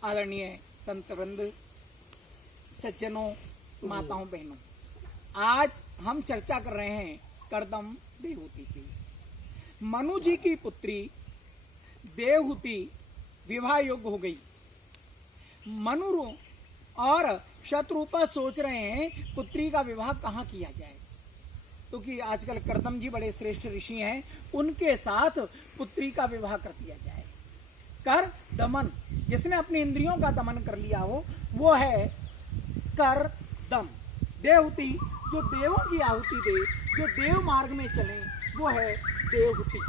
आदरणीय संत वृंद, सज्जनों, माताओं, बहनों, आज हम चर्चा कर रहे हैं कर्दम देवहूति की। मनु जी की पुत्री देवहूति विवाह योग्य हो गई। मनु और शत्रुपा सोच रहे हैं पुत्री का विवाह कहाँ किया जाए, क्योंकि आजकल कर्दम जी बड़े श्रेष्ठ ऋषि हैं, उनके साथ पुत्री का विवाह कर दिया जाए। कर दमन, जिसने अपनी इंद्रियों का दमन कर लिया हो वो है कर दम। देवहूति जो देवों की आहुति दे, जो देव मार्ग में चले, वो है देवहूति।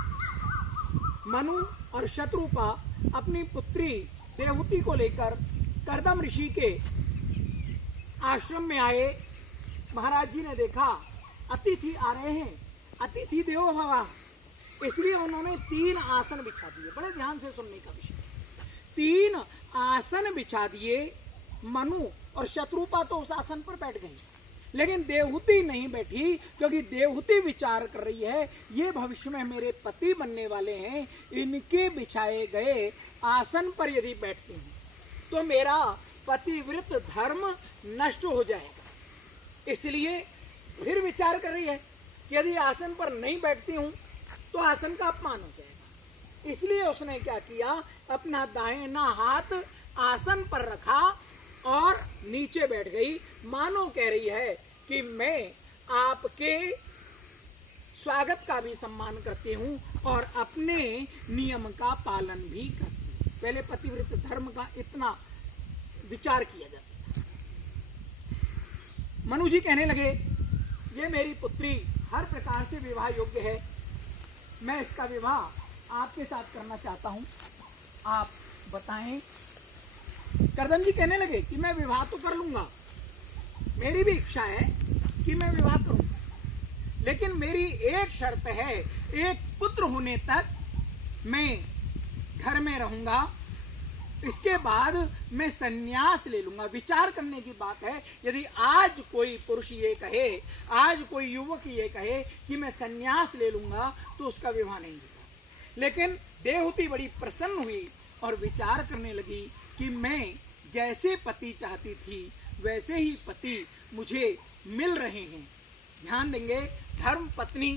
मनु और शत्रुपा अपनी पुत्री देवहूति को लेकर कर्दम ऋषि के आश्रम में आए। महाराज जी ने देखा अतिथि आ रहे हैं, अतिथि देवो भव, इसलिए उन्होंने 3 आसन बिछा दिए। बड़े ध्यान से सुनने का विषय, 3 आसन बिछा दिए। मनु और शत्रुपा तो उस आसन पर बैठ गई, लेकिन देवहूति नहीं बैठी, क्योंकि देवहूति विचार कर रही है ये भविष्य में मेरे पति बनने वाले हैं, इनके बिछाए गए आसन पर यदि बैठते हैं तो मेरा पतिव्रत धर्म नष्ट हो जाएगा। इसलिए फिर विचार कर रही है कि यदि आसन पर नहीं बैठती हूं तो आसन का अपमान हो जाएगा। इसलिए उसने क्या किया, अपना दाहिना हाथ आसन पर रखा और नीचे बैठ गई। मानो कह रही है कि मैं आपके स्वागत का भी सम्मान करती हूं और अपने नियम का पालन भी करती हूं। पहले पतिव्रत धर्म का इतना विचार किया जाता है। मनु जी कहने लगे ये मेरी पुत्री हर प्रकार से विवाह योग्य है, मैं इसका विवाह आपके साथ करना चाहता हूं, आप बताएं। कर्दम जी कहने लगे कि मैं विवाह तो कर लूंगा, मेरी भी इच्छा है कि मैं विवाह करूंगा, लेकिन मेरी एक शर्त है, एक पुत्र होने तक मैं घर में रहूंगा, इसके बाद मैं संन्यास ले लूंगा। विचार करने की बात है, यदि आज कोई पुरुष ये कहे, आज कोई युवक ये कहे कि मैं संन्यास ले लूंगा तो उसका विवाह नहीं होगा। लेकिन देवहूति बड़ी प्रसन्न हुई और विचार करने लगी कि मैं जैसे पति चाहती थी वैसे ही पति मुझे मिल रहे हैं। ध्यान देंगे, धर्म पत्नी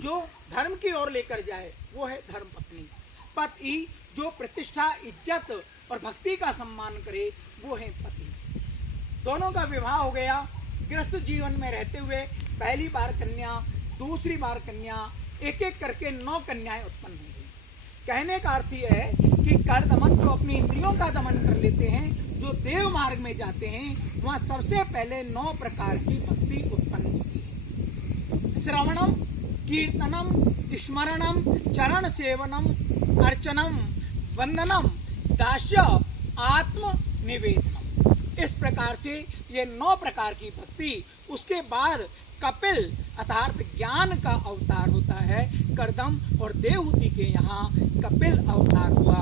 जो धर्म की ओर लेकर जाए वो है धर्म पत्नी। पति जो प्रतिष्ठा, इज्जत और भक्ति का सम्मान करे वो है पति। दोनों का विवाह हो गया। गृहस्थ जीवन में रहते हुए पहली बार कन्या, दूसरी बार कन्या, एक एक करके 9 कन्याएं उत्पन्न हो गई। कहने का अर्थ यह है कि कर दमन, जो अपनी इंद्रियों का दमन कर लेते हैं, जो देव मार्ग में जाते हैं, वहां सबसे पहले 9 प्रकार की भक्ति उत्पन्न होती है। श्रवणम, कीर्तनम, स्मरणम, चरण सेवनम, अर्चनम, वंदनम, दास्य, आत्म निवेदनम। इस प्रकार से ये 9 प्रकार की भक्ति। उसके बाद कपिल अर्थात ज्ञान का अवतार होता है कर्दम, और देवहूति के यहाँ कपिल अवतार हुआ।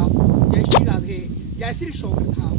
जय श्री राधे, जय श्री शोभधाम।